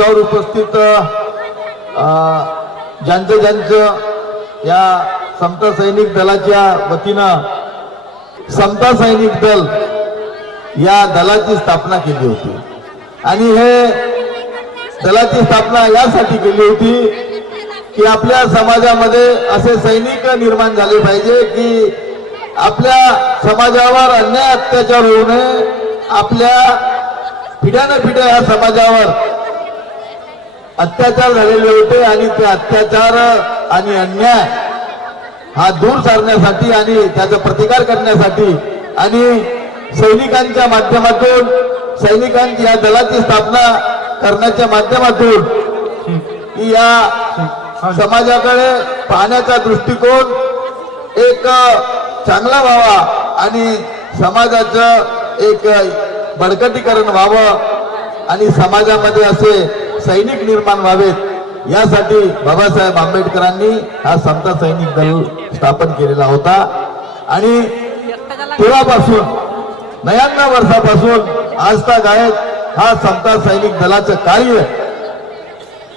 मंचावर उपस्थित ज्यांचं या समता सैनिक दलाच्या वतीनं समता सैनिक दल या दलाची स्थापना केली होती आणि हे दलाची स्थापना यासाठी केली होती की आपल्या समाजामध्ये असे सैनिक निर्माण झाले पाहिजे की आपल्या समाजावर अन्याय अत्याचार होऊ नये, आपल्या पिढ्यानपिढ्या या समाजावर अत्याचार झालेले होते आणि ते अत्याचार आणि अन्याय हा दूर सारण्यासाठी आणि त्याचा प्रतिकार करण्यासाठी आणि सैनिकांच्या माध्यमातून सैनिकांची या दलाची स्थापना करण्याच्या माध्यमातून या समाजाकडे पाहण्याचा दृष्टिकोन एक चांगला व्हावा आणि समाजाचं एक बळकटीकरण व्हावं आणि समाजामध्ये असे सैनिक निर्माण व्हावेत यासाठी बाबासाहेब आंबेडकरांनी हा समता सैनिक दल स्थापन केलेला होता आणि तेव्हापासून 99 वर्षापासून आज तक आहेत हा समता सैनिक दलाचं कार्य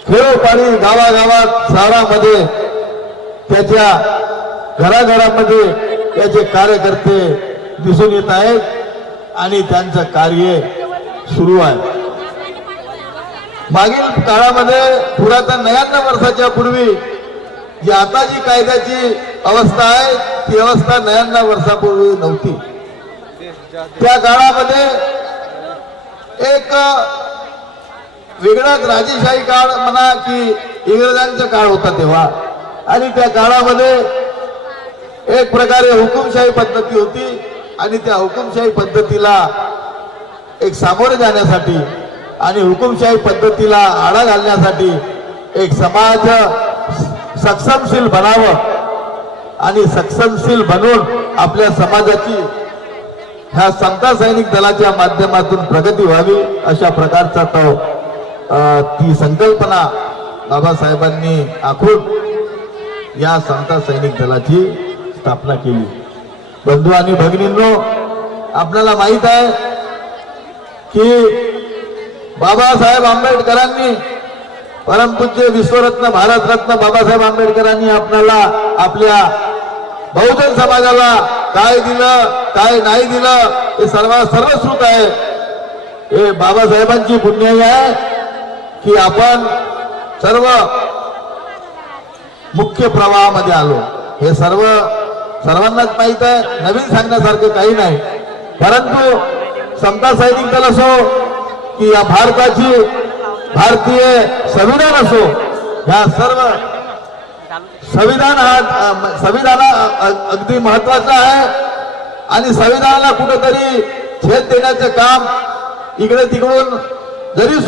खेडोपाडी गावागावात शहरामध्ये त्याच्या घराघरामध्ये त्याचे कार्यकर्ते दिसून येत आहेत आणि त्यांचं कार्य सुरू आहे। मागील काळामध्ये पुरातन 99 वर्षाच्या पूर्वी जी आता जी कायद्याची अवस्था आहे ती अवस्था 99 वर्षापूर्वी नव्हती। त्या काळामध्ये एक वेगळाच राजेशाही काळ म्हणा की इंग्रजांचा काळ होता तेव्हा आणि त्या काळामध्ये एक प्रकारे हुकुमशाही पद्धती होती आणि त्या हुकुमशाही पद्धतीला एक सामोरे जाण्यासाठी आणि हुकुमशाही पद्धतीला आळा घालण्यासाठी एक समाज सक्षमशील बनावं आणि सक्षमशील बनून आपल्या समाजाची ह्या समता सैनिक दलाच्या माध्यमातून प्रगती व्हावी अशा प्रकारचा तो ती संकल्पना बाबासाहेबांनी आखून या समता सैनिक दलाची स्थापना केली। बंधू आणि भगिनींनो, आपल्याला माहित आहे की बाबासाहेब आंबेडकरांनी परमपूज्य विश्वरत्न भारतरत्न बाबासाहेब आंबेडकरांनी आपल्याला आपल्या बहुजन समाजाला काय दिलं काय नाही दिलं हे सर्वश्रुत आहे। हे बाबासाहेबांची पुण्याई आहे की आपण मुख्य प्रवाहामध्ये आलो। हे सर्वांनाच माहित आहे, नवीन सांगण्यासारखं काही नाही। परंतु समता सैनिक दल असो की या भारतीय संविधान असो, ह्या सर्व संविधान अगदी महत्वाचं आहे आणि संविधानाला कुठेतरी छेद देण्याचं काम इकडे तिकडून जरी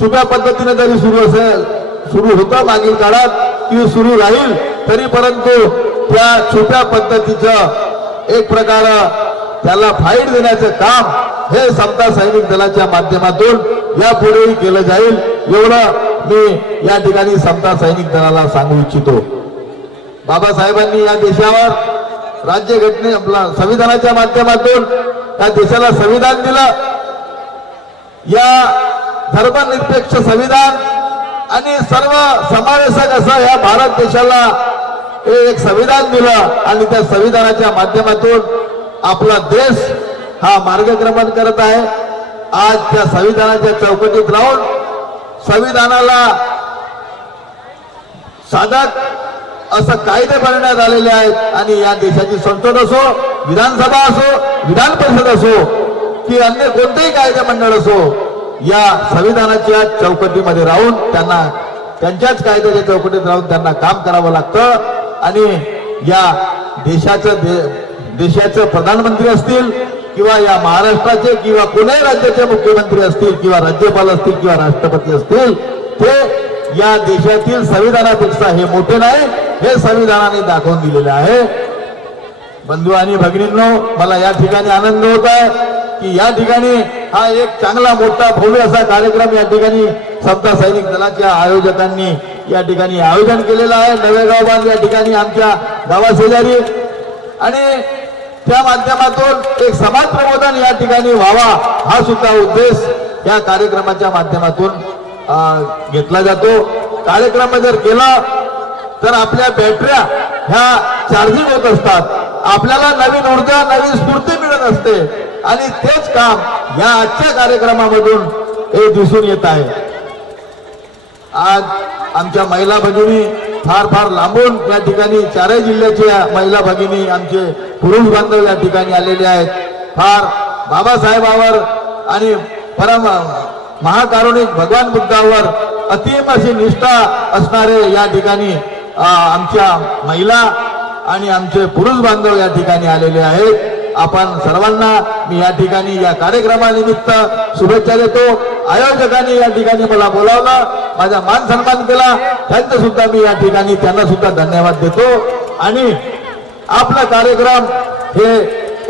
छुप्या पद्धतीने जरी सुरू होतं मागील काळात की सुरू राहील तरी परंतु त्या छुप्या पद्धतीचं एक प्रकार त्याला फाईट देण्याचं काम हे समता सैनिक दलाच्या माध्यमातून यापुढेही केलं जाईल एवढं मी या ठिकाणी समता सैनिक दलाला सांगू इच्छितो। बाबासाहेबांनी या देशावर राज्यघटने आपला संविधानाच्या माध्यमातून या देशाला संविधान दिलं। या धर्मनिरपेक्ष संविधान आणि सर्व समावेशक असं या भारत देशाला एक संविधान दिलं आणि त्या संविधानाच्या माध्यमातून आपला देश हा मार्गक्रमण करत आहे। आज त्या संविधानाच्या चौकटीत राहून संविधानाला साधक असं कायदे बनवण्यात आलेले आहेत आणि या देशाची संसद असो, विधानसभा असो, विधान परिषद असो की अन्य कोणतेही कायदे मंडळ असो, या संविधानाच्या चौकटीमध्ये राहून त्यांना त्यांच्याच कायद्याच्या चौकटीत राहून त्यांना काम करावं लागतं आणि या देशाचं प्रधानमंत्री असतील किंवा या महाराष्ट्राचे किंवा कोणत्याही राज्याचे मुख्यमंत्री असतील किंवा राज्यपाल असतील किंवा राष्ट्रपती असतील, ते या देशातील संविधानापेक्षा हे मोठे नाही, हे संविधानाने दाखवून दिलेले आहे। बंधू आणि भगिनींनो, मला या ठिकाणी आनंद होत आहे की या ठिकाणी हा एक चांगला मोठा भव्य असा कार्यक्रम या ठिकाणी समता सैनिक दलाच्या आयोजकांनी या ठिकाणी आयोजन केलेलं आहे। नवेगाव बांध या ठिकाणी आमच्या गावाशेजारी आणि त्या माध्यमातून एक समाज प्रबोधन या ठिकाणी व्हावा हा सुद्धा उद्देश या कार्यक्रमाच्या माध्यमातून घेतला जातो. कार्यक्रम जर केला तर आपल्या बॅटऱ्या ह्या चार्जिंग होत असतात, आपल्याला नवीन ऊर्जा नवीन स्फूर्ती मिळत असते आणि तेच काम या आजच्या कार्यक्रमामधून हे दिसून येत आहे. आज आमच्या महिला भगिनी फार फार लांबून या ठिकाणी चारही जिल्ह्याच्या महिला भगिनी आमचे पुरुष बांधव या ठिकाणी आलेले आहेत. फार बाबासाहेबावर आणि परम महाकारुणिक भगवान बुद्धावर अतिम अशी निष्ठा असणारे या ठिकाणी आमच्या महिला आणि आमचे पुरुष बांधव या ठिकाणी आलेले आहेत. आपण सर्वांना मी या ठिकाणी या कार्यक्रमानिमित्त शुभेच्छा देतो. आयोजकांनी या ठिकाणी मला बोलावलं, माझा मान सन्मान केला, त्यांचं सुद्धा मी या ठिकाणी त्यांना सुद्धा धन्यवाद देतो. आणि आपला कार्यक्रम हे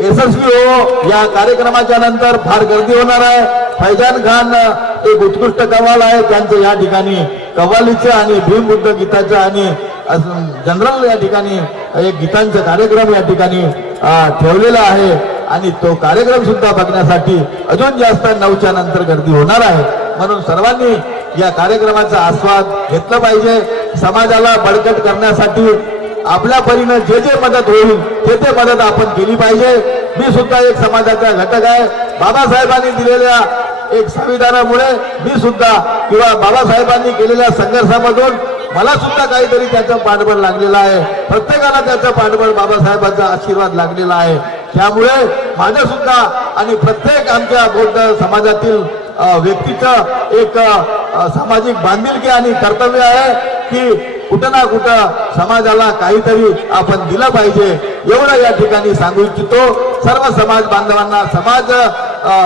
यशस्वी हो. या कार्यक्रमाच्या नंतर फार गर्दी होणार आहे. फैजान खान एक उत्कृष्ट कव्वाल आहे, त्यांचं या ठिकाणी कव्वालीचं आणि भीमबुद्ध गीताचं आणि जनरल या ठिकाणी एक गीतांचा कार्यक्रम या ठिकाणी ठेवलेला आहे आणि तो कार्यक्रम सुद्धा बघण्यासाठी अजून जास्त 9च्या नंतर गर्दी होणार आहे. म्हणून सर्वांनी या कार्यक्रमाचा आस्वाद घेतला पाहिजे. समाजाला बळकट करण्यासाठी आपल्या परीने जे जे मदत होईल ते ते मदत आपण केली पाहिजे. मी सुद्धा एक समाजाचा घटक आहे. बाबासाहेबांनी दिलेल्या एक संविधानामुळे मी सुद्धा किंवा बाबासाहेबांनी केलेल्या संघर्षामधून मला सुद्धा काहीतरी त्याचं पाठबळ लागलेलं आहे. प्रत्येकाला त्याचं पाठबळ बाबासाहेबांचा आशीर्वाद लागलेला आहे. त्यामुळे माझं सुद्धा आणि प्रत्येक आमच्या बौद्ध समाजातील व्यक्तीचं एक सामाजिक बांधिलकी आणि कर्तव्य आहे की कुठं ना कुठं समाजाला काहीतरी आपण दिलं पाहिजे, एवढं या ठिकाणी सांगू इच्छितो. सर्व समाज बांधवांना, समाज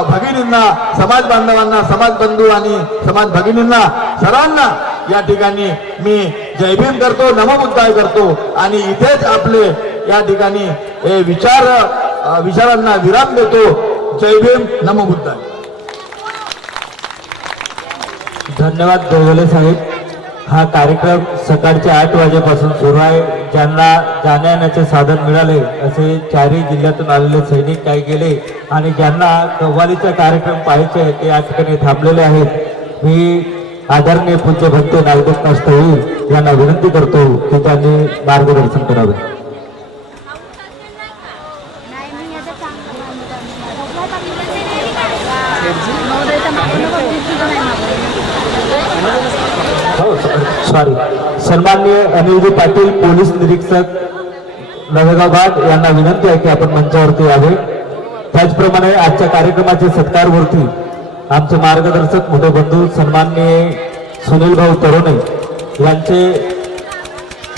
भगिनींना, समाज बांधवांना, समाज बंधू आणि समाज भगिनींना सर्वांना या ठिकाणी मी जय भीम करतो, नमो बुद्धाय करतो आणि इथेच आपले या ठिकाणी हे विचारांना विराम देतो. जय भीम, नमो बुद्धाय. धन्यवाद दोघले साहेब. हा कार्यक्रम सकाळचे 8 वाजेपासून सुरू आहे. ज्यांना जाण्या येण्याचे साधन मिळाले असे 4ही जिल्ह्यातून आलेले सैनिक काय गेले आणि ज्यांना कव्वालीचा कार्यक्रम पाहायचे ते या ठिकाणी थांबलेले आहेत. मी आदरणीय पूज्य भक्त नागदेव स्थळी यांना विनंती करतो की त्यांनी मार्गदर्शन करावे. सॉरी. सन्माननीय अनिलजी पाटील पोलीस निरीक्षक नवेगाव भाग यांना विनंती आहे की आपण मंचावरती यावे. त्याचप्रमाणे आजच्या कार्यक्रमाचे सत्कारवरती आमचे मार्गदर्शक मोठे बंधू सन्माननीय सुनील भाऊ तरोणे यांचे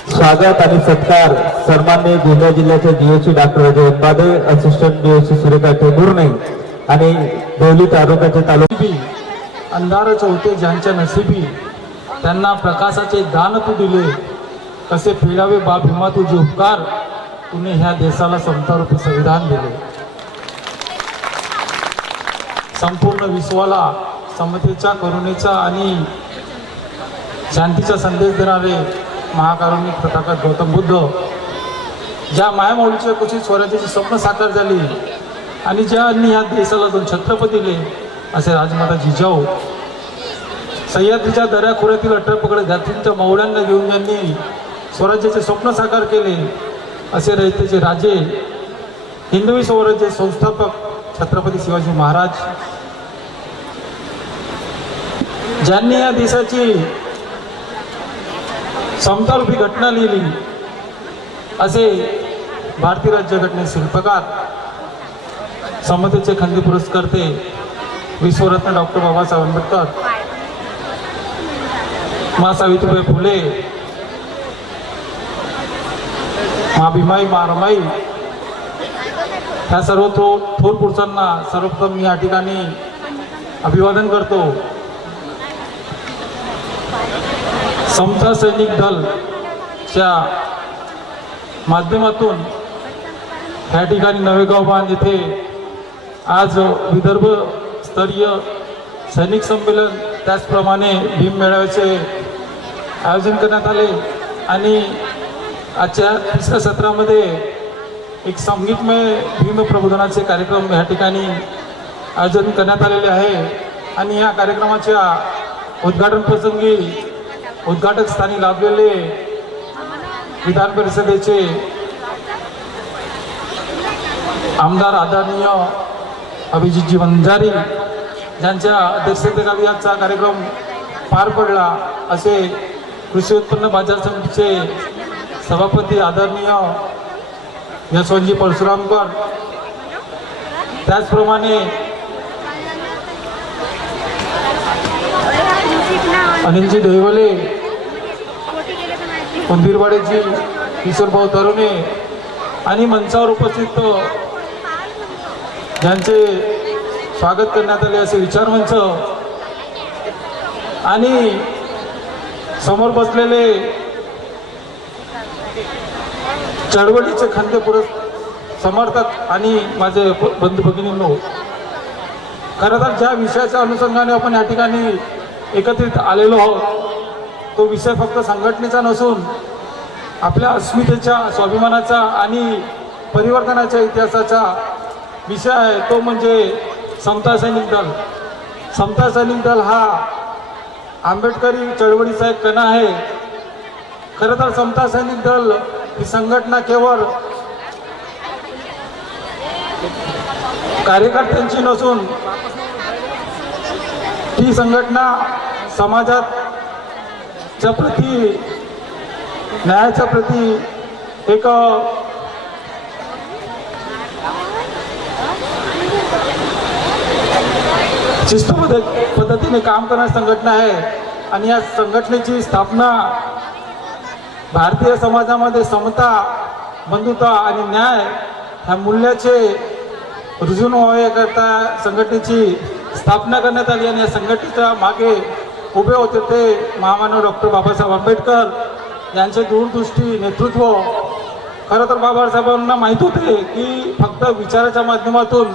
स्वागत आणि सत्कार सन्माननीय गोंदिया जिल्ह्याचे DOC doctor Ajay Ambade, assistant DOC Surekha Tembhurne आणि देवली तालुक्याचे तालुका अंधाराचे होते ज्यांच्या नशिबी, त्यांना प्रकाशाचे दान तू दिले. कसे फेडावे बा भीमा तुझे उपकार, तुने ह्या देशाला समतारूपी संविधान दिले. संपूर्ण विश्वाला समतेचा, करुणेचा आणि शांतीचा संदेश देणारे महाकारुणिक तथागत गौतम बुद्ध, ज्या मायामौलीच्या कुशीत स्वराज्याची स्वप्न साकार झाली आणि ज्यांनी ह्या देशाला 2 छत्रपती दिले असे राजमाता जिजाऊ, सह्याद्रीच्या दऱ्याखोऱ्यातील अठरपकड जातींच्या मौल्यांना घेऊन ज्यांनी स्वराज्याचे स्वप्न साकार केले असे रयतेचे राजे, हिंदवी स्वराज्य संस्थापक छत्रपती शिवाजी महाराज, ज्यांनी या देशाची समतारूपी घटना लिहिली असे भारतीय राज्यघटनेचे शिल्पकार, समतेचे खंदी पुरस्कर्ते विश्वरत्न डॉक्टर बाबासाहेब आंबेडकर, माँ सावित्रीबाई फुले, माँ भीमाई, माँ रमाई, ह्या सर्व थोर पुरुषांना सर्वप्रथम मी या ठिकाणी अभिवादन करतो. समता सैनिक दलच्या माध्यमातून या ठिकाणी नवेगाव बांध येथे आज विदर्भ स्तरीय सैनिक संमेलन त्याचप्रमाणे भीम मेळाव्याचे आयोजन करण्यात आले आणि आजच्या 3ऱ्या सत्रामध्ये एक संगीतमय भीम प्रबोधनाचे कार्यक्रम या ठिकाणी आयोजन करण्यात आलेले आहे आणि या कार्यक्रमाच्या उद्घाटन प्रसंगी उद्घाटक स्थानी लाभलेले विधान परिषदेचे आमदार आदरणीय अभिजितजी वंजारी ज्यांच्या अध्यक्षतेखाली आजचा कार्यक्रम पार पडला, असे कृषी उत्पन्न बाजार समितीचे सभापती आदरणीय यशवंतजी परशुरामकर, त्याचप्रमाणे अनिलजी दैवले, उंदीरवाडेजी किशोरभाऊ तरुणे आणि मंचावर उपस्थित ज्यांचे स्वागत करण्यात आले असे विचारमंच आणि समोर बसलेले चळवळीचे खंदे समर्थक आणि माझे बंधू भगिनींनो, खरं तर ज्या विषयाच्या अनुषंगाने आपण या ठिकाणी एकत्रित आलेलो आहोत तो विषय फक्त संघटनेचा नसून आपल्या अस्मितेच्या, स्वाभिमानाचा आणि परिवर्तनाच्या इतिहासाचा विषय आहे, तो म्हणजे समता सैनिक दल. समता सैनिक दल हा आंबेडकरी चळवळीचा एक कणा आहे. खरं तर समता सैनिक दल ही संघटना केवळ कार्यकर्त्यांची नसून ती संघटना समाजाच्या प्रती, न्यायाच्या प्रती एक शिस्तबद्ध पद्धतीने काम करणारी संघटना आहे. आणि या संघटनेची स्थापना भारतीय समाजामध्ये समता, बंधुता आणि न्याय ह्या मूल्याचे रुजून व्हाव्याकरता संघटनेची स्थापना करण्यात आली. आणि या संघटनेच्या मागे उभे होते ते महामानव डॉक्टर बाबासाहेब आंबेडकर यांचे दूरदृष्टी, नेतृत्व. खरं तर बाबासाहेबांना माहीत होते की फक्त विचाराच्या माध्यमातून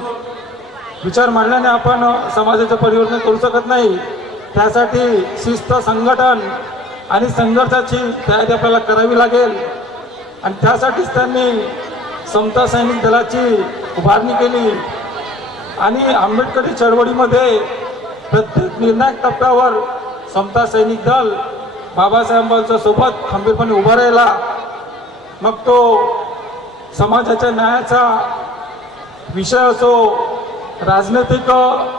विचार मांडल्याने आपण समाजाचं परिवर्तन करू शकत नाही. त्यासाठी शिस्त, संघटन आणि संघर्षाची तयारी आपल्याला करावी लागेल. आणि त्यासाठीच त्यांनी समता सैनिक दलाची उभारणी केली. आणि आंबेडकरी चळवळीमध्ये प्रत्येक निर्णायक टप्प्यावर समता सैनिक दल बाबासाहेबांच्या सोबत खंबीरपणे उभा राहिला. मग तो समाजाच्या न्यायाचा विषय असो, राजनैतिक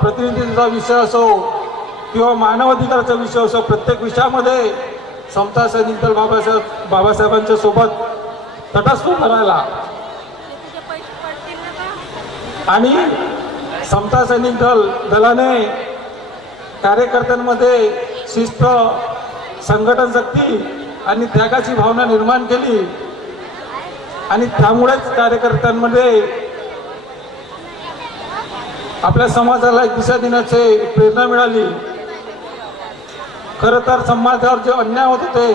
प्रतिनिधीचा विषय असो किंवा मानवाधिकाराचा विषय असो, प्रत्येक विषयामध्ये समता सैनिक दल बाबासाहेबांच्या सोबत तटस्थ उभा राहिला. आणि समता सैनिक दलाने कार्यकर्त्यांमध्ये शिस्त, संघटन शक्ती आणि त्यागाची भावना निर्माण केली. आणि त्यामुळेच कार्यकर्त्यांमध्ये आपल्या समाजाला एक दिशा देण्याची प्रेरणा मिळाली. खरं तर समाजावर जे अन्याय होत होते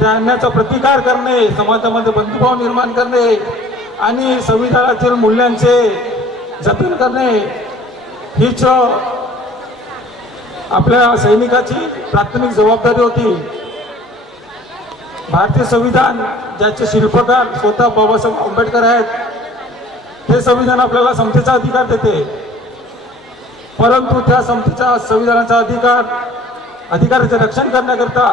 त्या अन्यायाचा प्रतिकार करणे, समाजामध्ये बंधुभाव निर्माण करणे आणि संविधानातील मूल्यांचे जतन करणे हीच आपल्या सैनिकाची प्राथमिक जबाबदारी होती. भारतीय संविधान ज्याचे शिल्पकार स्वतः बाबासाहेब आंबेडकर आहेत, ते संविधान आपल्याला समतेचा अधिकार देते. परंतु त्या समतेच्या संविधानाचा अधिकाराचे रक्षण करण्याकरता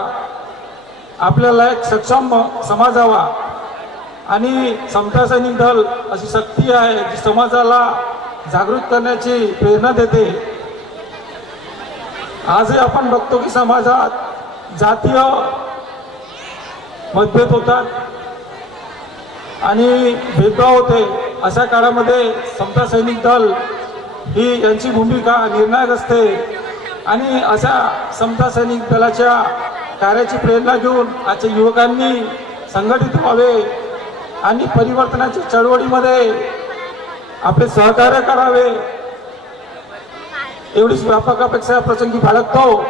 आपल्याला एक सक्षम समाज हवा. आणि समता सैनिक दल अशी शक्ती आहे जी समाजाला जागृत करण्याची प्रेरणा देते. आजही आपण बघतो की समाजात जातीय मतभेद होतात आणि भेदभाव होते. अशा काळामध्ये समता सैनिक दल ही यांची भूमिका निर्णायक असते. आणि अशा समता सैनिक दलाच्या कार्याची प्रेरणा घेऊन आजच्या युवकांनी संघटित व्हावे आणि परिवर्तनाच्या चळवळीमध्ये आपले सहकार्य करावे, एवढीच व्यापक अपेक्षा प्रसंगी बाळगतो.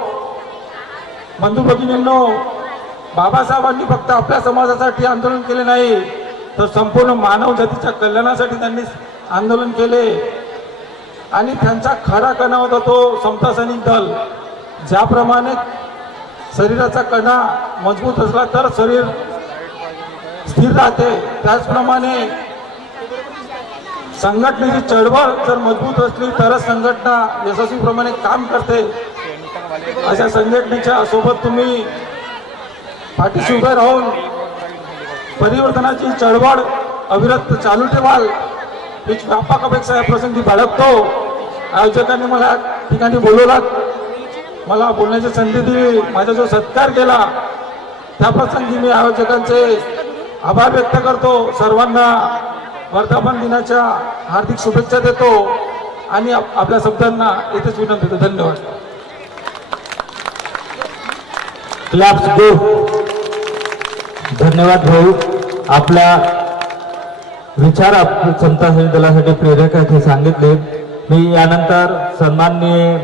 बंधू भगिनींनो, बाबासाहेबांनी फक्त आपल्या समाजासाठी आंदोलन केले नाही तर संपूर्ण मानव जातीच्या कल्याणासाठी त्यांनी आंदोलन केले. आणि त्यांचा खरा कणा होता तो समता सैनिक दल. ज्याप्रमाणे शरीराचा कणा मजबूत असला तर शरीर स्थिर राहते, त्याचप्रमाणे संघटनेची चळवळ जर मजबूत असली तरच संघटना यशस्वीप्रमाणे काम करते. अशा संघटनेच्या सोबत तुम्ही पाठीशी उभे राहून परिवर्तनाची चळवळ अविरत चालू ठेवाल हीच व्यापक अपेक्षा या प्रसंगी बाळगतो. आयोजकांनी मला या ठिकाणी बोलवलात, मला बोलण्याची संधी दिली, माझा जो सत्कार केला त्या प्रसंगी मी आयोजकांचे आभार व्यक्त करतो. सर्वांना वर्धापन दिनाच्या हार्दिक शुभेच्छा देतो आणि आपल्या शब्दांना इथेच विनंती करतो. धन्यवाद. क्लॅप्स गो. धन्यवाद भाऊ. आपल्या विचार समता सैनिक दलासाठी प्रेरक आहेत हे सांगितले. मी यानंतर सन्माननीय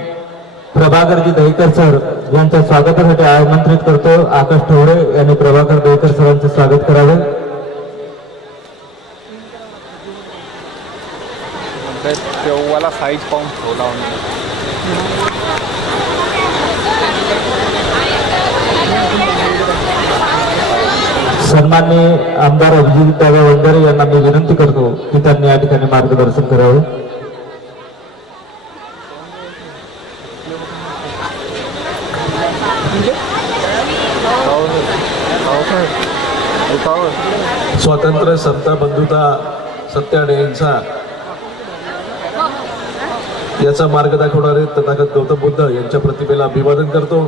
प्रभाकरजी दहीकर सर यांच्या स्वागतासाठी आमंत्रित करतो. आकाश ठोरे यांनी प्रभाकर दहीकर सरांचे स्वागत करावे. तेव्हाला साईज पाहून ठेवला. सन्माननीय आमदार अभिजित दादा वंजारे यांना मी विनंती करतो की त्यांनी या ठिकाणी मार्गदर्शन करावे. स्वातंत्र्य, समता, बंधुता, सत्य आणि अहिंसा याचा मार्ग दाखवणारे तथागत गौतम बुद्ध यांच्या प्रतिमेला अभिवादन करतो,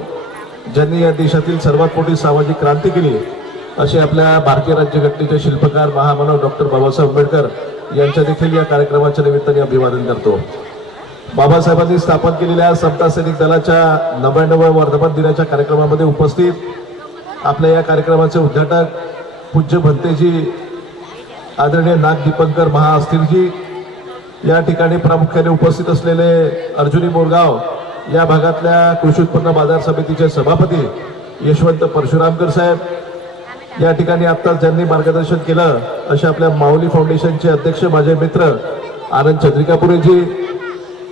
ज्यांनी या देशातील सर्वात मोठी सामाजिक क्रांती केली असे आपल्या भारतीय राज्यघटनेचे शिल्पकार महामानव डॉक्टर बाबासाहेब आंबेडकर यांच्या देखील या कार्यक्रमाच्या निमित्ताने अभिवादन करतो. बाबासाहेबांनी स्थापन केलेल्या समता सैनिक दलाच्या 99व्या वर्धापन दिनाच्या कार्यक्रमामध्ये उपस्थित आपल्या या कार्यक्रमाचे उद्घाटक पूज्य भंतेजी आदरणीय नाग दीपंकर महाअस्थिरजी, या ठिकाणी प्रामुख्याने उपस्थित असलेले अर्जुनी मोरगाव या भागातल्या कृषी उत्पन्न बाजार समितीचे सभापती यशवंत परशुरामकर साहेब, या ठिकाणी आत्ताच ज्यांनी मार्गदर्शन केलं अशा आपल्या माऊली फाउंडेशनचे अध्यक्ष माझे मित्र आनंद चंद्रिकापुरेजी,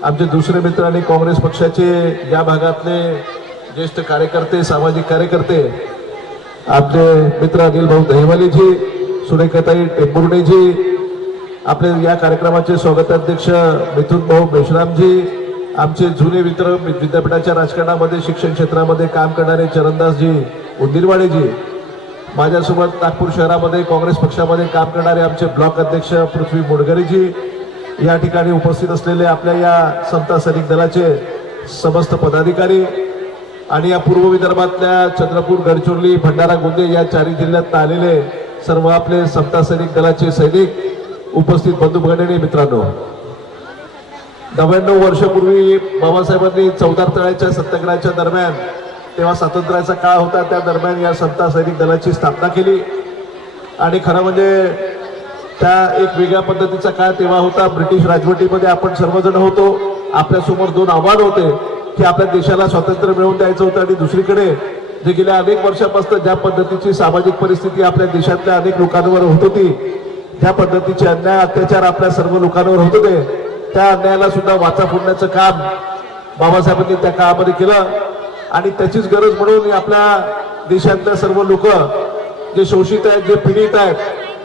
आमचे दुसरे मित्र आणि काँग्रेस पक्षाचे या भागातले ज्येष्ठ कार्यकर्ते, सामाजिक कार्यकर्ते, आपले मित्र अनिल भाऊ दहिवालीजी, सुरेखाताई टेंबुर्णेजी, आपले या कार्यक्रमाचे स्वागताध्यक्ष मिथुन भाऊ मेश्रामजी, आमचे जुने मित्र विद्यापीठाच्या राजकारणामध्ये शिक्षण क्षेत्रामध्ये काम करणारे चरणदासजी उंदीरवाडेजी, माझ्यासोबत नागपूर शहरामध्ये काँग्रेस पक्षामध्ये काम करणारे आमचे ब्लॉक अध्यक्ष पृथ्वी मोडगरेजी, या ठिकाणी उपस्थित असलेले आपल्या या समता सैनिक दलाचे समस्त पदाधिकारी आणि या पूर्व विदर्भातल्या चंद्रपूर, गडचिरोली, भंडारा, गोंदिया या चारही जिल्ह्यात आलेले सर्व आपले समता सैनिक दलाचे सैनिक, उपस्थित बंधू भगिनी, मित्रांनो, 99 वर्षापूर्वी बाबासाहेबांनी चौदार तळ्याच्या सत्याग्रहाच्या दरम्यान, तेव्हा स्वातंत्र्याचा काळ होता, त्या दरम्यान या समता सैनिक दलाची स्थापना केली. आणि खरं म्हणजे त्या एक वेगळ्या पद्धतीचा काळ तेव्हा होता. ब्रिटिश राजवटीमध्ये आपण सर्वजण होतो. आपल्यासमोर दोन आव्हान होते की आपल्या देशाला स्वातंत्र्य मिळवून द्यायचं होतं आणि दुसरीकडे जे गेल्या अनेक वर्षापासून ज्या पद्धतीची सामाजिक परिस्थिती आपल्या देशातल्या अनेक लोकांवर होत होती, ज्या पद्धतीचे अन्याय अत्याचार आपल्या सर्व लोकांवर होत होते, त्या अन्यायाला सुद्धा वाचा फोडण्याचं काम बाबासाहेबांनी त्या काळामध्ये केलं. आणि त्याचीच गरज म्हणून आपल्या देशातल्या सर्व लोक जे शोषित आहेत, जे पीडित आहेत,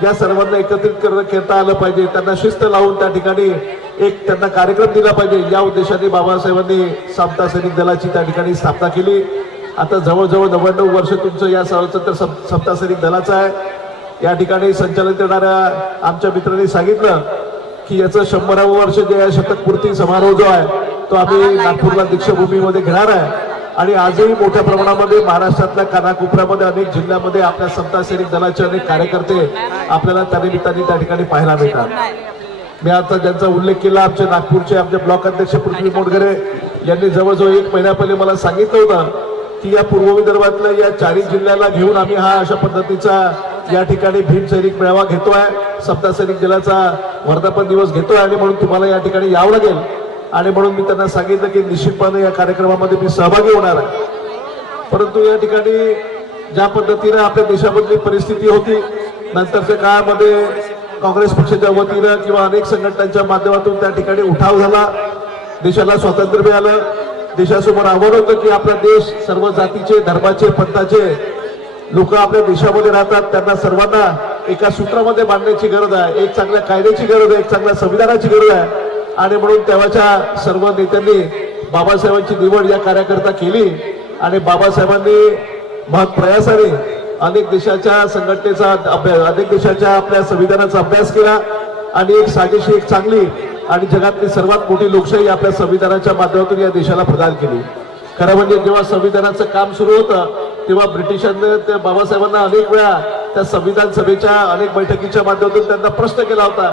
या सर्वांना एकत्रित करता आलं पाहिजे, त्यांना शिस्त लावून त्या ठिकाणी एक त्यांना कार्यक्रम दिला पाहिजे. या उद्देशाने बाबासाहेबांनी समता सैनिक दलाची त्या ठिकाणी स्थापना केली. आता जवळजवळ 99 वर्ष तुमचं या स्वातंत्र्य समता सैनिक दलाचं आहे. या ठिकाणी संचालन करणाऱ्या आमच्या मित्रांनी सांगितलं की याचं 100वे वर्ष जे आहे, शतकपूर्ती समारोह जो आहे तो आम्ही नागपूरला दीक्षाभूमीमध्ये घेणार आहे. आणि आजही मोठ्या प्रमाणामध्ये महाराष्ट्रातल्या कानाकोपऱ्यामध्ये अनेक जिल्ह्यामध्ये आपल्या समता सैनिक दलाचे अनेक कार्यकर्ते आपल्याला त्या निमित्ताने त्या ठिकाणी पाहायला मिळतात. मी आता ज्यांचा उल्लेख केला, आमचे नागपूरचे आमचे ब्लॉक अध्यक्ष पृथ्वी मोडगरे यांनी जवळजवळ 1 महिना पहिले मला सांगितलं होतं की या पूर्व विदर्भातल्या या 4 जिल्ह्याला घेऊन आम्ही हा अशा पद्धतीचा या ठिकाणी भीम सैनिक मेळावा घेतोय, समता सैनिक दलाचा वर्धापन दिवस घेतोय आणि म्हणून तुम्हाला या ठिकाणी यावं लागेल. आणि म्हणून मी त्यांना सांगितलं की निश्चितपणे या कार्यक्रमामध्ये मी सहभागी होणार आहे. परंतु या ठिकाणी ज्या पद्धतीने आपल्या देशामधली परिस्थिती होती, नंतरच्या काळामध्ये काँग्रेस पक्षाच्या वतीनं किंवा अनेक संघटनांच्या माध्यमातून त्या ठिकाणी उठाव झाला, देशाला स्वातंत्र्य मिळालं. देशासमोर आव्हान होतं की आपला देश सर्व जातीचे, धर्माचे, पंथाचे लोक आपल्या देशामध्ये राहतात, त्यांना सर्वांना एका सूत्रामध्ये बांधण्याची गरज आहे, एक चांगल्या कायद्याची गरज आहे, एक चांगल्या संविधानाची गरज आहे. आणि म्हणून तेव्हाच्या सर्व नेत्यांनी बाबासाहेबांची निवड या कार्यकर्ता केली आणि बाबासाहेबांनी महत् प्रयासाने अनेक देशाच्या संघटनेचा अभ्यास, अनेक देशाच्या आपल्या संविधानाचा अभ्यास केला आणि एक साजेशी, एक चांगली आणि जगातली सर्वात मोठी लोकशाही आपल्या संविधानाच्या माध्यमातून या देशाला प्रदान केली. खरं म्हणजे जेव्हा संविधानाचं काम सुरू होतं तेव्हा ब्रिटिशांनी त्या बाबासाहेबांना अनेक वेळा त्या संविधान सभेच्या अनेक बैठकीच्या माध्यमातून त्यांना प्रश्न केला होता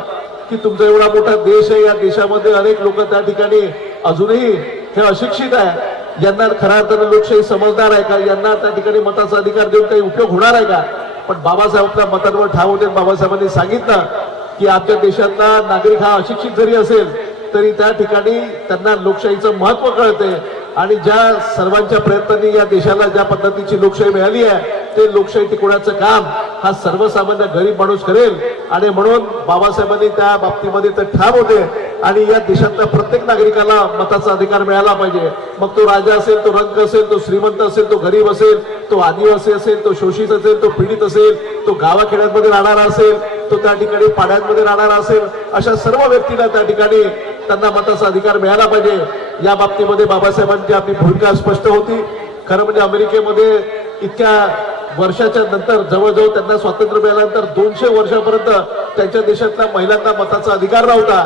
की तुमचा एवढा मोठा देश आहे, या देशामध्ये अनेक लोक त्या ठिकाणी अजूनही हे अशिक्षित आहे, यांना खऱ्या अर्थानं लोकशाही समजणार आहे का, यांना त्या ठिकाणी मताचा अधिकार देऊन काही उपयोग होणार आहे का. पण बाबासाहेब आपल्या मतांवर ठाम होते. बाबासाहेबांनी सांगितलं की आमच्या देशातला नागरिक हा अशिक्षित जरी असेल तरी त्या ठिकाणी त्यांना लोकशाहीचं महत्व कळते आणि ज्या सर्वांच्या प्रयत्नांनी या देशाला ज्या पद्धतीची लोकशाही मिळाली आहे ते लोकशाही टिकवण्याचं काम हा सर्वसामान्य गरीब माणूस करेल. आणि म्हणून बाबासाहेबांनी त्या बाबतीमध्ये ते ठाम होते आणि या देशातल्या प्रत्येक नागरिकाला मताचा अधिकार मिळाला पाहिजे. मग तो राजा असेल, तो रंक असेल, तो श्रीमंत असेल, तो गरीब असेल, तो आदिवासी असेल, तो शोषित असेल, तो पीडित असेल, तो गावाखेड्यांमध्ये राहणारा असेल, तो त्या ठिकाणी पाड्यांमध्ये राहणारा असेल, अशा सर्व व्यक्तीला त्या ठिकाणी त्यांना मताचा अधिकार मिळाला पाहिजे. या बाबतीमध्ये बाबासाहेबांची आपली भूमिका स्पष्ट होती. खरं म्हणजे अमेरिकेमध्ये इतक्या वर्षाच्या नंतर जवळजवळ त्यांना स्वातंत्र्य मिळाल्यानंतर 200 वर्षापर्यंत त्यांच्या देशातल्या महिलांना मताचा अधिकार नव्हता.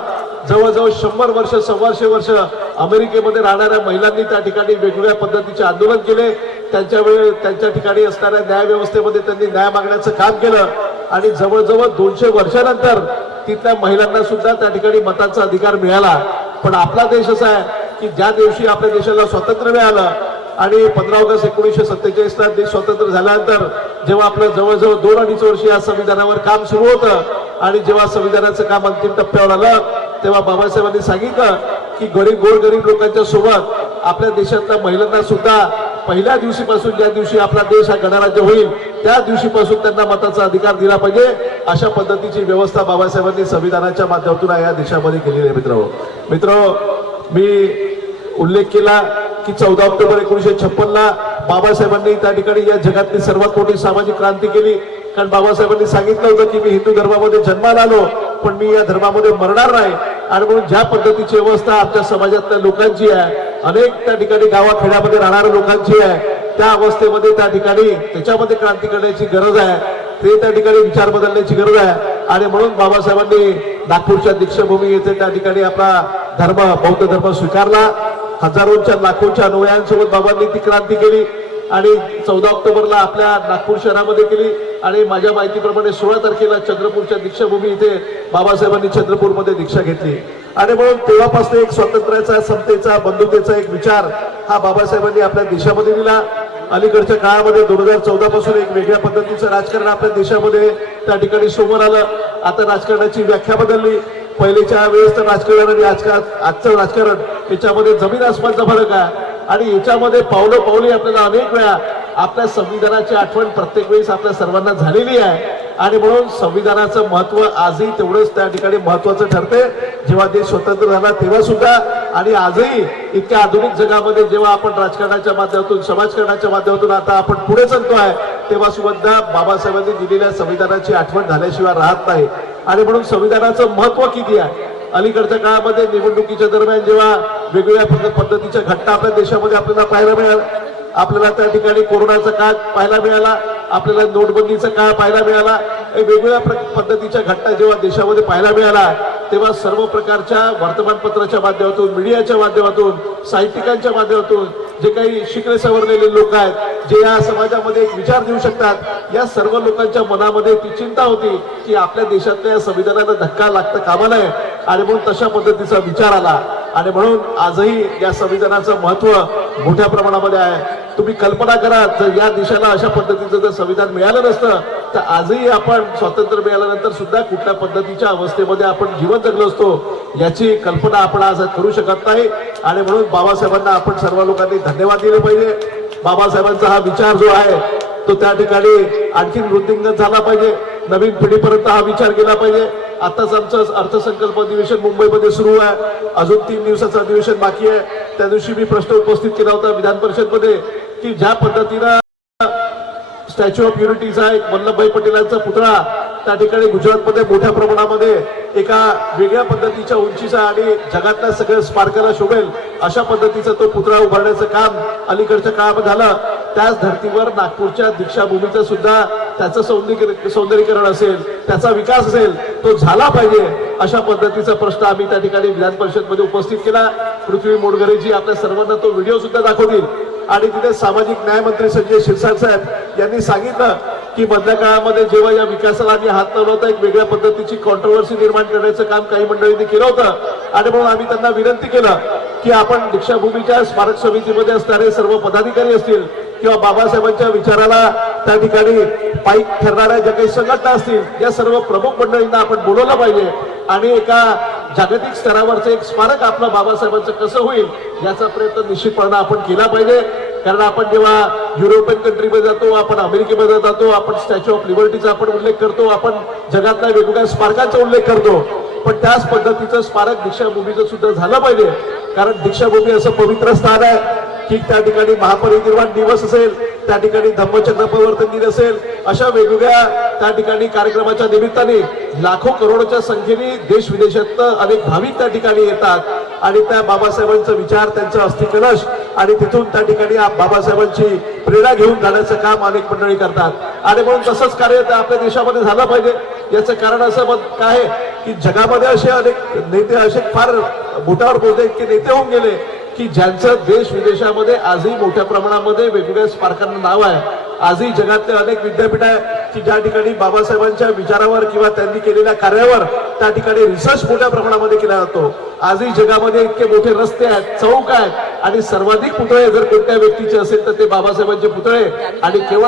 जवळजवळ 100 वर्ष, 125 वर्ष अमेरिकेमध्ये राहणाऱ्या महिलांनी त्या ठिकाणी वेगवेगळ्या पद्धतीचे आंदोलन केले. त्यांच्या ठिकाणी असणाऱ्या न्याय व्यवस्थेमध्ये त्यांनी न्याय मागण्याचं काम केलं आणि जवळजवळ 200 वर्षानंतर तिथल्या महिलांना सुद्धा त्या ठिकाणी मताचा अधिकार मिळाला. पण आपला देश असा आहे की ज्या दिवशी आपल्या देशाला स्वातंत्र्य मिळालं आणि 15 ऑगस्ट 1947ला देश स्वतंत्र झाल्यानंतर जेव्हा आपलं जवळजवळ 2-2.5 वर्ष या संविधानावर काम सुरू होतं आणि जेव्हा संविधानाचं काम अंतिम टप्प्यावर आलं तेव्हा बाबासाहेबांनी सांगितलं की गोरगरीब लोकांच्या सोबत आपल्या देशातल्या महिलांना सुद्धा पहिल्या दिवशीपासून, ज्या दिवशी आपला देश हा गणराज्य होईल त्या दिवशीपासून त्यांना मताचा अधिकार दिला पाहिजे. अशा पद्धतीची व्यवस्था बाबासाहेबांनी संविधानाच्या माध्यमातून या देशामध्ये केलेली आहे. मित्र, मी उल्लेख केला की 14 ऑक्टोबर 1956ला बाबासाहेबांनी त्या ठिकाणी या जगातली सर्वात मोठी सामाजिक क्रांती केली. कारण बाबासाहेबांनी सांगितलं होतं की मी हिंदू धर्मामध्ये जन्माला आलो पण मी या धर्मामध्ये मरणार नाही. आणि म्हणून ज्या पद्धतीची व्यवस्था आमच्या समाजातल्या लोकांची आहे, अनेक त्या ठिकाणी गावाखेड्यामध्ये राहणाऱ्या लोकांची आहे, त्या अवस्थेमध्ये त्या ठिकाणी त्याच्यामध्ये क्रांती करण्याची गरज आहे. ते त्या ठिकाणी विचार बदलण्याची गरज आहे. आणि म्हणून बाबासाहेबांनी नागपूरच्या दीक्षाभूमी येथे त्या ठिकाणी आपला धर्म, बौद्ध धर्म स्वीकारला. हजारोंच्या लाखोंच्या अनुयायांसोबत बाबांनी ती क्रांती केली आणि 14 ऑक्टोबरला आपल्या नागपूर शहरामध्ये केली. आणि माझ्या माहितीप्रमाणे 16 तारखेला चंद्रपूरच्या दीक्षाभूमी इथे बाबासाहेबांनी चंद्रपूरमध्ये दीक्षा घेतली. आणि म्हणून तेव्हापासून एक स्वातंत्र्याचा, समतेचा, बंधुतेचा एक विचार हा बाबासाहेबांनी आपल्या देशामध्ये दिला. अलीकडच्या काळामध्ये 2014 पासून एक वेगळ्या पद्धतीचं राजकारण आपल्या देशामध्ये त्या ठिकाणी समोर आलं. आता राजकारणाची व्याख्या बदलली. पहिलेच्या वेळेस तर राजकारण आणि आजचं राजकारण याच्यामध्ये जमीन आसमानचा फरक आहे. आणि याच्यामध्ये पावले आपल्याला अनेक वेळा आपल्या संविधानाची आठवण प्रत्येक वेळेस आपल्या सर्वांना झालेली आहे. आणि म्हणून संविधानाचं महत्व आजही तेवढंच त्या ठिकाणी महत्वाचं ठरते. जेव्हा देश स्वतंत्र झाला तेव्हा सुद्धा आणि आजही इतक्या आधुनिक जगामध्ये जेव्हा आपण राजकारणाच्या माध्यमातून, समाजकारणाच्या माध्यमातून आता आपण पुढे चालतोय तेव्हा सुद्धा बाबासाहेबांनी दिलेल्या संविधानाची आठवण झाल्याशिवाय राहत नाही. आणि म्हणून संविधानाचं महत्व किती आहे. अलीकडच्या काळामध्ये निवडणुकीच्या दरम्यान जेव्हा वेगवेगळ्या पद्धतीच्या घटना आपल्या देशामध्ये आपल्याला पाहायला मिळाल्या, आपल्याला त्या ठिकाणी कोरोनाचा काळ पाहायला मिळाला, आपल्याला नोटबंदीचा काळ पाहायला मिळाला, वेगवेगळ्या पद्धतीच्या घटना जेव्हा देशामध्ये पाहायला मिळाला तेव्हा सर्व प्रकारच्या वर्तमानपत्राच्या माध्यमातून, मीडियाच्या माध्यमातून, साहित्यिकांच्या माध्यमातून जे काही शिकले सवरलेले लोक आहेत, जे या समाजामध्ये एक विचार देऊ शकतात, या सर्व लोकांच्या मनामध्ये ती चिंता होती की आपल्या देशातल्या संविधानाला धक्का लागता कामा नये. आणि म्हणून तशा पद्धतीचा विचार आला. आणि म्हणून आजही या संविधानाचं महत्व मोठ्या प्रमाणामध्ये आहे. तुम्ही कल्पना करा, जर या देशाला अशा पद्धतीचं जर संविधान मिळालं नसतं तर आजही आपण स्वातंत्र्य मिळाल्यानंतर सुद्धा कुठल्या पद्धतीच्या अवस्थेमध्ये आपण जीवन जगलो असतो याची कल्पना आपण आज करू शकत नाही. आणि म्हणून बाबासाहेबांना आपण सर्व लोकांनी धन्यवाद दिले पाहिजे. बाबासाहेबांचा हा विचार जो आहे तो त्या ठिकाणी आणखी वृद्धिंगत झाला पाहिजे. नवीन पिढीपर्यंत हा विचार केला पाहिजे. आताच आमचं अर्थसंकल्प अधिवेशन मुंबईमध्ये सुरू आहे. अजून 3 दिवसाचं अधिवेशन बाकी आहे. त्या दिवशी मी प्रश्न उपस्थित केला होता विधान परिषदमध्ये की ज्या पद्धतीनं स्टॅच्यू ऑफ युनिटीचा एक वल्लभभाई पटेलांचा पुतळा त्या ठिकाणी गुजरातमध्ये मोठ्या प्रमाणामध्ये एका वेगळ्या पद्धतीच्या उंचीचा आणि जगातल्या सगळ्या स्मारकाला शोभेल अशा पद्धतीचा तो पुतळा उभारण्याचं काम अलीकडच्या काळामध्ये झालं. त्याच धर्तीवर नागपूरच्या दीक्षाभूमीचं सुद्धा त्याचं सौंदर्यीकरण असेल, त्याचा विकास असेल, तो झाला पाहिजे अशा पद्धतीचा प्रश्न आम्ही त्या ठिकाणी विधान परिषदमध्ये उपस्थित केला. पृथ्वी मोडघरेजी आपल्या सर्वांना तो व्हिडिओ सुद्धा दाखवतील. आणि तिथे सामाजिक न्याय मंत्री संजय शिरसाट साहेब यांनी सांगितलं की मधल्या काळामध्ये जेव्हा या विकासाला आम्ही हात लावला होता, एक वेगळ्या पद्धतीची कॉन्ट्रोवर्सी निर्माण करण्याचं काम काही मंडळींनी केलं होतं. आणि म्हणून आम्ही त्यांना विनंती केलं की आपण दीक्षाभूमीच्या स्मारक समितीमध्ये असणारे सर्व पदाधिकारी असतील किंवा बाबासाहेबांच्या विचाराला त्या ठिकाणी पाईक ठरणाऱ्या ज्या काही संघटना असतील, या सर्व प्रमुख मंडळींना आपण बोलवलं पाहिजे आणि एका जागतिक स्तरावरचं एक स्मारक आपलं बाबासाहेबांचं कसं होईल याचा प्रयत्न निश्चितपणे आपण केला पाहिजे. कारण आपण जेव्हा युरोपियन कंट्रीमध्ये जातो, आपण अमेरिकेमध्ये जातो, आपण स्टॅच्यू ऑफ लिबर्टीचा आपण उल्लेख करतो, आपण जगातल्या वेगवेगळ्या स्मारकांचा उल्लेख करतो, पण त्याच पद्धतीचं स्मारक दीक्षाभूमीचं सुद्धा झालं पाहिजे. कारण दीक्षाभूमी असं पवित्र स्थान आहे की त्या ठिकाणी महापरिनिर्वाण दिवस असेल, त्या ठिकाणी धम्मचक्र प्रवर्तन दिन असेल, अशा वेगवेगळ्या त्या ठिकाणी कार्यक्रमाच्या निमित्ताने लाखो करोडोच्या संख्येने देश विदेशात अनेक भाविक त्या ठिकाणी येतात आणि त्या बाबासाहेबांचा विचार, त्यांचं अस्थिकलश आणि तिथून त्या ठिकाणी बाबासाहेबांची प्रेरणा घेऊन जाण्याचं काम अनेक मंडळी करतात. आणि म्हणून तसंच कार्य आपल्या देशामध्ये झालं पाहिजे. याचं कारण असं मत काय की जगामध्ये असे अनेक नेते असे फार बोटावर बोलते इतके नेते होऊन गेले की ज्यांचं देश विदेशामध्ये आजही मोठ्या प्रमाणामध्ये वेगवेगळ्या स्मारकांना नाव आहे. आजही जगातले अनेक विद्यापीठ आहे की ज्या ठिकाणी बाबासाहेबांच्या विचारावर किंवा त्यांनी केलेल्या कार्यावर त्या ठिकाणी रिसर्च मोठ्या प्रमाणामध्ये केला जातो. आजही जगामध्ये इतके मोठे रस्ते आहेत, चौक आहेत आणि सर्वाधिक पुतळे जर कोणत्या व्यक्तीचे असेल तर ते बाबासाहेबांचे पुतळे. आणि केवळ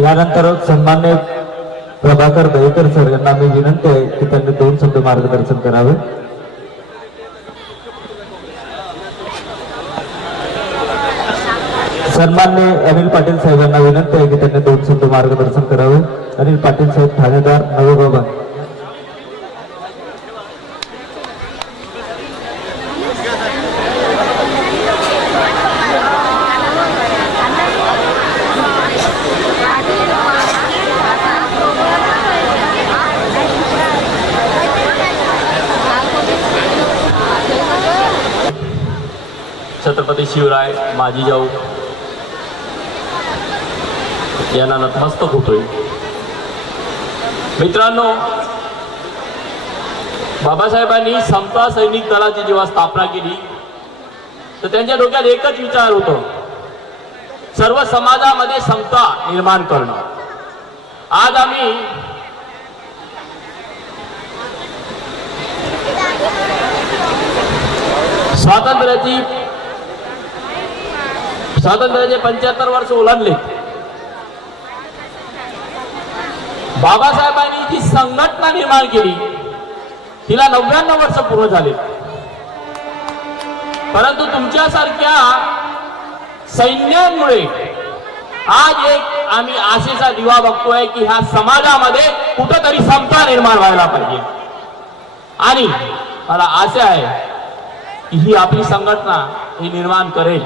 यानंतर सन्मान्य प्रभाकर दहीकर सर यांना मी विनंती आहे की त्यांनी 2 शब्द मार्गदर्शन करावे. सन्मान्य अनिल पाटील साहेबांना विनंती आहे की त्यांनी 2 शब्द मार्गदर्शन करावे. अनिल पाटील साहेब, ठाणेदार, नवबाबा. छत्रपती शिवराय माजी जाऊ यांना नतमस्तक होतोय. मित्रांनो, बाबासाहेबांनी समता सैनिक दलाची जेव्हा स्थापना केली तर त्यांच्या डोक्यात एकच विचार होतो, सर्व समाजामध्ये समता निर्माण करणं. आज आम्ही स्वातंत्र्याचे 75 वर्ष ओलांडले. बाबासाहेबांनी जी संघटना निर्माण केली तिला 99 वर्ष पूर्ण झाले. परंतु तुमच्यासारख्या सैन्यामुळे आज एक आम्ही आशेचा दिवा बघतोय की ह्या समाजामध्ये कुठेतरी समता निर्माण व्हायला पाहिजे. आणि मला आशा आहे की ही आपली संघटना ही निर्माण करेल.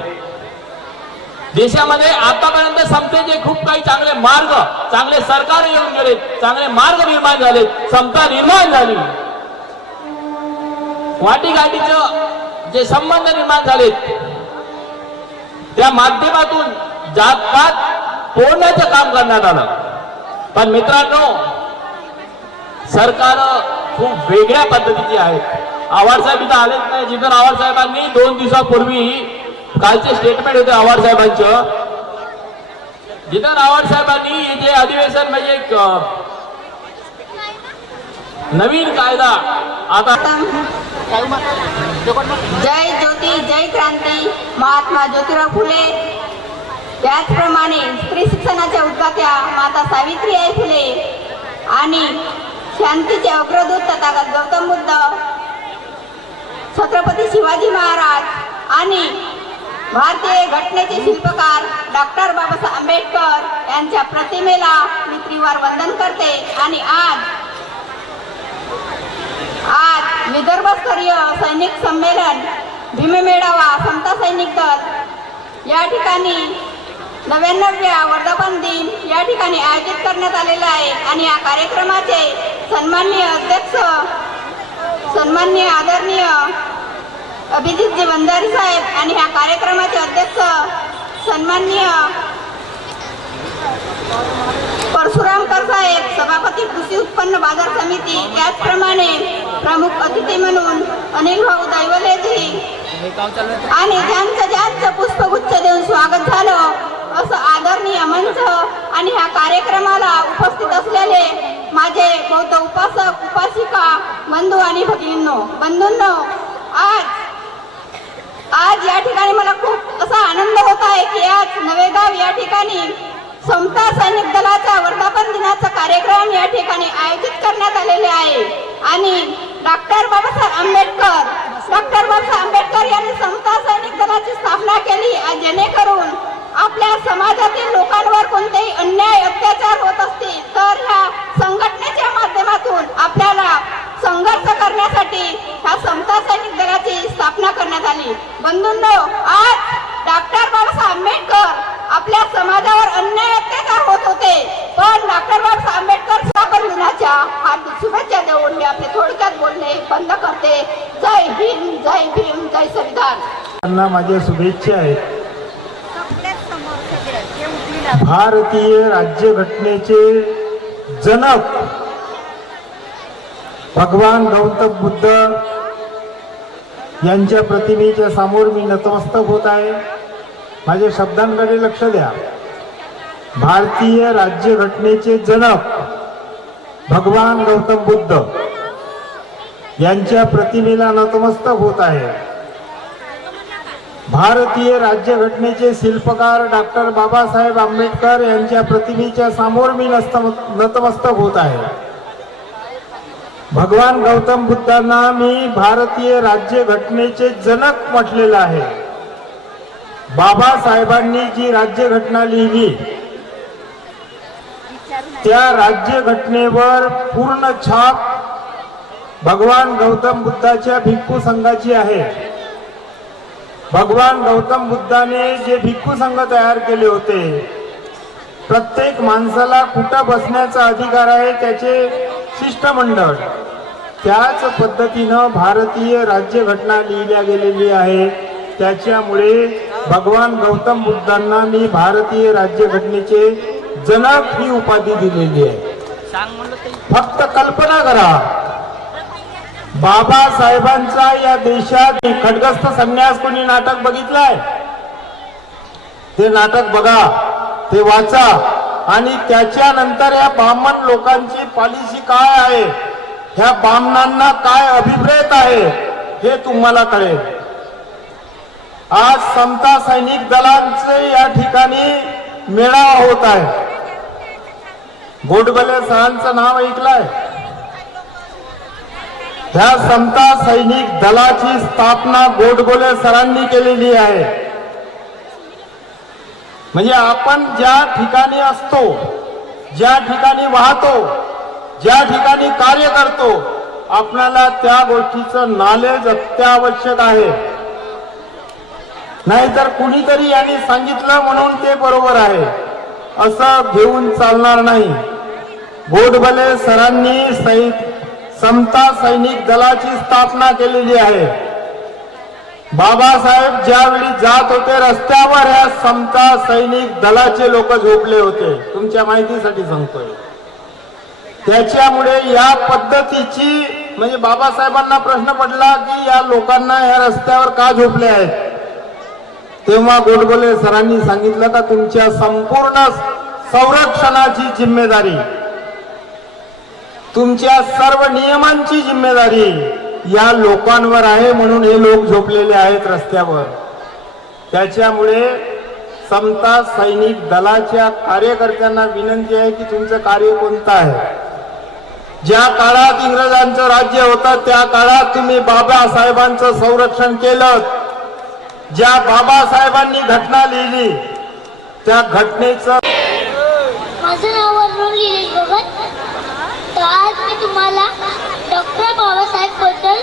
देशामध्ये आतापर्यंत समतेचे खूप काही चांगले मार्ग, चांगले सरकार येऊन गेले, चांगले मार्ग निर्माण झाले, समता निर्माण झाली. वाटीघाटीचं जे संबंध निर्माण झालेत त्या माध्यमातून जातपात तोडण्याचं काम करण्यात आलं. पण मित्रांनो, सरकार खूप वेगळ्या पद्धतीची आहेत. आव्हाड साहेब इथं आलेच नाही. जिथं आव्हाड साहेबांनी 2 दिवसापूर्वी कालचे स्टेटमेंट होते आव्हाड साहेबांचं, जिथं आव्हाड साहेबांनी जे अधिवेशन म्हणजे एक नवीन कायदा आता जय ज्योती जय क्रांती महात्मा ज्योतिराव फुले, त्याचप्रमाणे स्त्री शिक्षणाच्या उद्गात्या माता सावित्रीबाई फुले आणि शांतीचे अग्रदूत तथागत गौतम बुद्ध, छत्रपती शिवाजी महाराज आणि भारतीय घटनेचे शिल्पकार डॉक्टर बाबासाहेब आंबेडकर यांच्या प्रतिमेला मी त्रिवार वंदन करते. आणि आज विदर्भस्तरीय सैनिक संमेलन भीममेळावा समता सैनिक दल या ठिकाणी 99व्या वर्धापन दिन या ठिकाणी आयोजित करण्यात आलेला आहे आणि या कार्यक्रमाचे सन्माननीय अध्यक्ष सन्माननीय आदरणीय अभिजितजी बंधारी साहेब आणि ह्या कार्यक्रमाचे अध्यक्ष सन्माननीय परशुरामकर साहेब सभापती कृषी उत्पन्न बाजार समिती, त्याचप्रमाणे प्रमुख अतिथी म्हणून अनिल भाऊ दैवलेजी आणि ज्यांचं पुष्पगुच्छ देऊन स्वागत झालं असं आदरणीय मंच आणि ह्या कार्यक्रमाला उपस्थित असलेले माझे बौद्ध उपासक उपासिका बंधू आणि बंधूंनो, आज या ठिकाणी मला खूप असा आनंद होत आहे की आज नवेगाव या ठिकाणी समता सैनिक दलाचा वर्धापन दिनाचा कार्यक्रम या ठिकाणी आयोजित करण्यात आलेले आहे आणि डॉक्टर बाबासाहेब आंबेडकर यांनी समता सैनिक दलाची स्थापना केली जेणेकरून आपल्या समाजातील लोकांवर कोणतेही अन्याय अत्याचार होत असतील तर ह्या संघटनेच्या माध्यमातून आपल्याला संघर्ष करण्यासाठी ह्या समता सैनिक दलाची स्थापना करण्यात आली. बंधूंनो, आज डॉक्टर बाबासाहेब आंबेडकर आपल्या समाजावर अन्याय अत्याचार होत होते, पण डॉक्टर बाबासाहेब आंबेडकर स्थापन दिनाच्या हार्दिक शुभेच्छा देऊन मी आपले थोडक्यात बोलणे बंद करते. जय भीम, जय भीम, जय संविधान. त्यांना माझ्या शुभेच्छा आहेत. भारतीय राज्यघटनेचे जनक भगवान गौतम बुद्ध यांच्या प्रतिमेच्या समोर मी नतमस्तक होत आहे. माझ्या शब्दांकडे लक्ष द्या. भारतीय राज्यघटनेचे जनक भगवान गौतम बुद्ध यांच्या प्रतिमेला नतमस्तक होत आहे. भारतीय राज्यघटनेचे शिल्पकार डॉक्टर बाबासाहेब आंबेडकर यांच्या प्रतिमेच्या समोर मी नतमस्तक होत आहे. भगवान गौतम बुद्धांना मी भारतीय राज्यघटनेचे जनक म्हटलेलं आहे. बाबासाहेबांनी जी राज्यघटना लिहिली त्या राज्यघटनेवर पूर्ण छाप भगवान गौतम बुद्धाच्या भिक्खू संघाची आहे. भगवान गौतम बुद्धाने जे भिक्खू संघ तयार केले होते, प्रत्येक माणसाला कुठं बसण्याचा अधिकार आहे त्याचे शिष्टमंडळ, त्याच पद्धतीनं भारतीय राज्यघटना लिहिल्या गेलेली आहे. त्याच्यामुळे भगवान गौतम बुद्धांना मी भारतीय राज्यघटनेचे जनक ही उपाधी दिलेली आहे. फक्त कल्पना करा, बाबासाहेबांचा या देशात खडगस्थ संन्यास कोणी नाटक बघितलंय? ते नाटक बघा, ते वाचा आणि त्याच्यानंतर या ब्राह्मण लोकांची पॉलिसी काय आहे, ह्या ब्राह्मणांना काय अभिप्रेत आहे हे तुम्हाला कळेल. आज समता सैनिक दलांचे या ठिकाणी मेळावा होत आहे. गोडबोले सरांचं नाव ऐकलंय? ह्या समता सैनिक दलाची स्थापना गोडबोले सरांनी केलेली आहे. म्हणजे आपण ज्या ठिकाणी असतो, ज्या ठिकाणी वाहतो, ज्या ठिकाणी कार्य करतो, आपल्याला त्या गोष्टीचं नॉलेज अत्यावश्यक आहे. नाहीतर कुणीतरी यांनी सांगितलं म्हणून ते बरोबर आहे असं घेऊन चालणार नाही. गोडबोले सरांनी समता सैनिक दलाची स्थापना केलेली आहे. बाबासाहेब ज्यावेळी जात होते रस्त्यावर या समता सैनिक दलाचे लोक झोपले होते. तुमच्या माहितीसाठी सांगतोय. त्याच्यामुळे या पद्धतीची म्हणजे बाबासाहेबांना प्रश्न पडला की या लोकांना या रस्त्यावर का झोपले आहेत, तेव्हा गोडबोले सरांनी सांगितलं का तुमच्या संपूर्ण संरक्षणाची जिम्मेदारी, तुमच्या सर्व नियमांची जिम्मेदारी या लोकांवर आहे, म्हणून हे लोक झोपलेले आहेत रस्त्यावर. त्याच्यामुळे समता सैनिक दलाच्या कार्यकर्त्यांना विनंती आहे की तुमचं कार्य कोणतं आहे. ज्या काळात इंग्रजांचं राज्य होतं त्या काळात तुम्ही बाबासाहेबांचं संरक्षण केलं. ज्या बाबासाहेबांनी घटना लिहिली त्या घटनेचं माझं नाव वरून लिहिलेलं बघत. तर आज मी तुम्हाला डॉक्टर बाबासाहेब बद्दल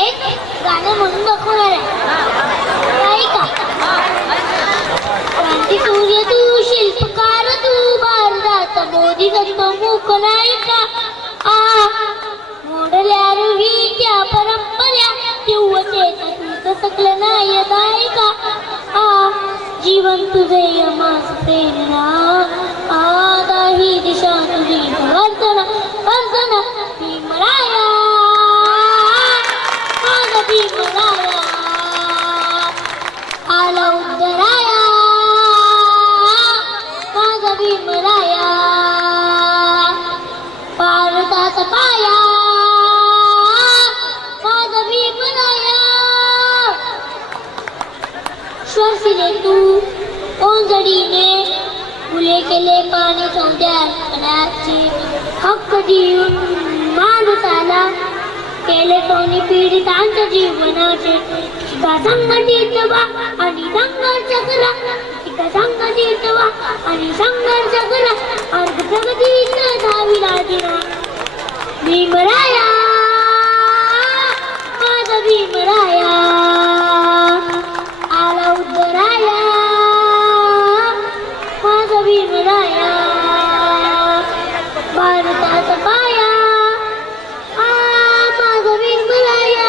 एक गाणं म्हणून दाखवणार आहे का? क्रांती सूर्य तू, शिल्पकार तू, भारतात मोदी मूक नाही का? मोडल्या रुही त्या परंपऱ्या, तेव्हाचेच तुझं सकलं नाही दाय का? जीवन तुझे यमास प्रेरणा, दाही दिशा तुझी वर्तना वर्तना भीमराया, माझा भीमराया आला उद्धराया, माझा भीमराया भारताचा पाया, माझा भीमराया श्वासिले तू ओंजडीने, फुले केले पाणी सौंदर्याचे, हक्क देऊन माणसाला केले कोणी पीडितांच्या जीवनाचे. शिका संघटित व्हा आणि संघर्ष करा, शिका संघटित व्हा आणि संघर्ष करा, अर्ध प्रगतीचा धावीला दिला भीमराया, माझा भीमराया आला उद्धराया, माझा भीमराया भारताचा पाया, माझा भीमराया.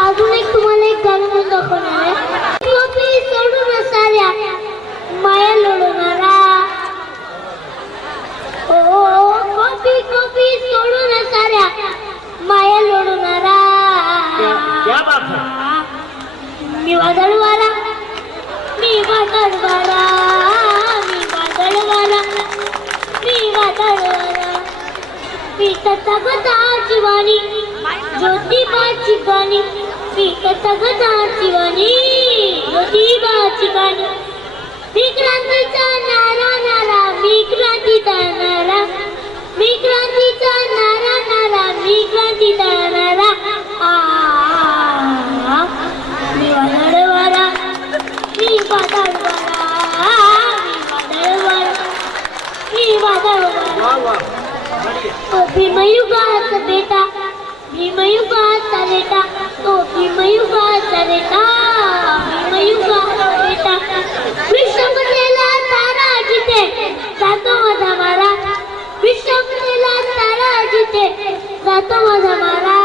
अजून एक तुम्हाला एक गाणं म्हणून दाखवणार आहे. कॉपी सोडून साऱ्या माया लोळणारा, कॉपी कॉपी सोडून साऱ्या माया लोळणारा, मी वादळवाला, मी वादळवाला, मी वादळवाला, मी वादळवाला, मी तथागताची वाणी, ज्योतिबाची गाणी, मी तथागताची वाणी, ज्योतिबाची गाणी. मी क्रांतीचा नारा नारा, मी क्रांतीचा नारा, मी क्रांतीचा नारा नारा, मी क्रांतीचा नारा. मी वादळवाला, मी वादळवाला, मी वादळवाला, मी वादळवाला. तो भीमयुगाचा बेटा, भीमयुगाचा बेटा, तो भीमयुगाचा बेटा, भीमयुगाचा बेटा. विश्वपतीला तारा जिथे जातो माझा मारा, विश्वपतीला तारा जिथे जातो माझा मारा.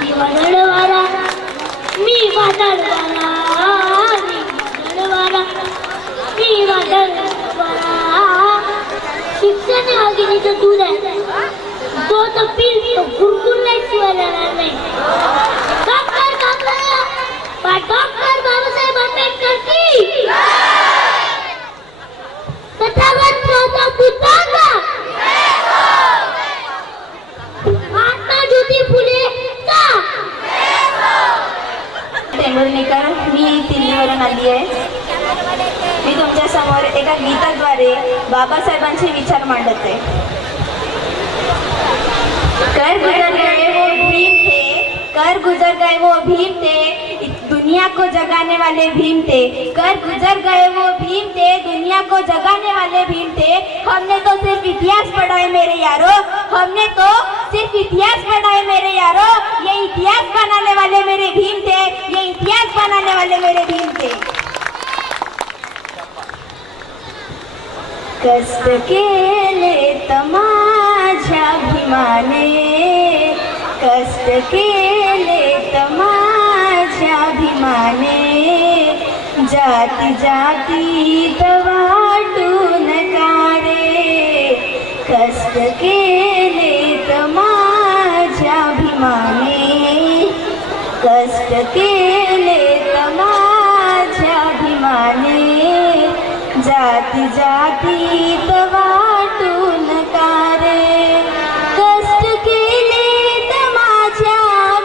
मी वादळवाला, मी वादळवाला, मी वादळवाला, मी वादळवाला. शिक्षण हे अग्नीचं दूध आहे, तो तपील तो गुरगुरला शिवायला नाही. डॉक्टर बाबासाहेब आंबेडकर की तथागत गौतम बुद्धांचा, महात्मा ज्योती फुले का. टेंभुर्णीकर, मी दिल्लीवरून आली आहे. मी तुमच्या समोर एका गीताद्वारे बाबासाहेबांचे विचार मांडत आहे. कर गुजर गए वो भीम थे, कर गुजर गए वो भीम थे, दुनिया को जगाने वाले भीम थे. कर गुजर गए वो भीम थे, दुनिया को जगाने वाले भीम थे. हमने तो सिर्फ इतिहास पढ़ा है मेरे यारो, हमने तो सिर्फ इतिहास पढ़ा है मेरे यारो. ये इतिहास बनाने वाले मेरे भीम थे, ये इतिहास बनाने वाले मेरे भीम थे. कष्ट केले माझ्या भीमाने, कष्ट केले माझ्या भीमाने. जाती जातीत वाटून का रे, कष्ट केले माझ्या भीमाने, कष्ट केले माझ्या भीमाने. जाती जातीत वाटून का रे, कष्ट केले माझ्या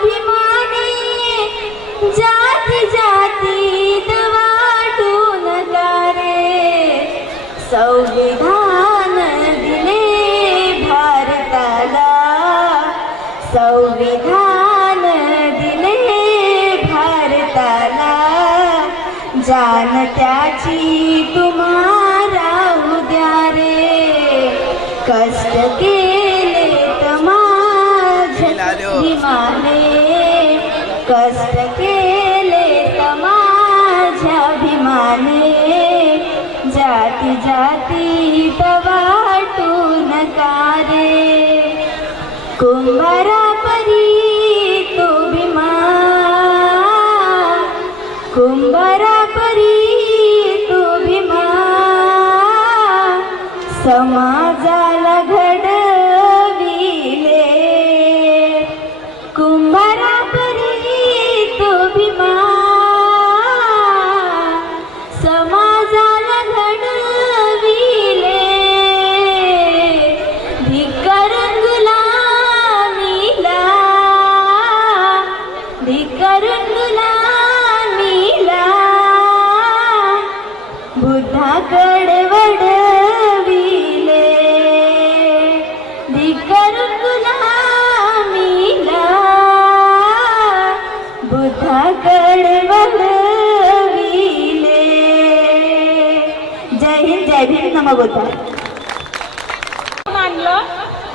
भीमाने. जाती जातीत वाटून का रे, संविधान दिले भारताला, संविधान दिले भारताला. जान त्याची तुम्हाला उद्या जाती जातीत वाटू नका रे, कुंभारा परी तो भीमा, कुंभारा परी तो भीमा, समाजाला घडविले, कुंभारा परी तो भीमा, समाजाला घडविले, धिक्कारून गुलामीला, धिक्कारून गुलामीला, बुद्धाकडे वळविले, धिक्कारून गुलामीला, बुद्धाकडे वळविले. जय हिंद, जय भीम, नमो बुद्धाय. मानलं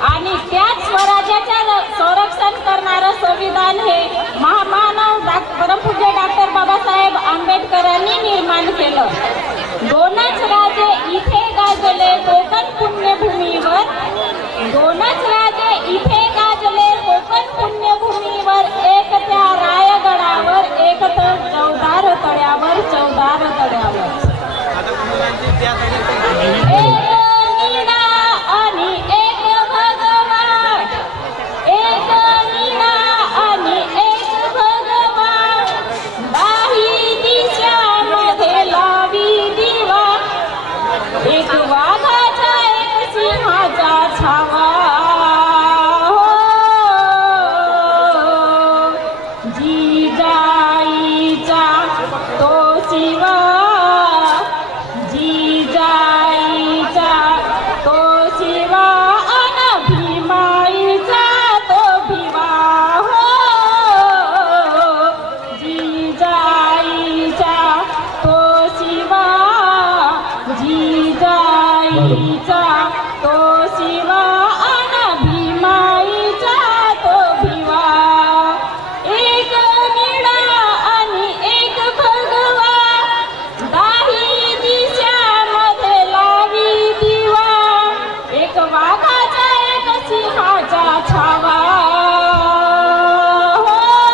आणि त्याच स्वराज्याच्या संरक्षण करणारं संविधान हे महामानव परमपूज्य डॉक्टर बाबासाहेब आंबेडकरांनी निर्माण केलं. दोनच राजे इथे गाजले कोकण पुण्यभूमीवर, दोनच राजे इथे गाजले कोकण पुण्यभूमीवर, एक त्या रायगडावर, एक तर चौदार तळ्यावर, चौदार तळ्यावर. एक निळा आणि एक भगवान, एक निळा आणि एक भगवान, बाही दिशामध्ये लावी दिवा, एक वाघाचा एक सिंहाचा छावा. हो, जिजाईचा तो शिवा, जिजाईचा तो शिवा, अन भीमाईचा तो भीमा. हो, जिजाईचा तो शिवा, जिजाईचा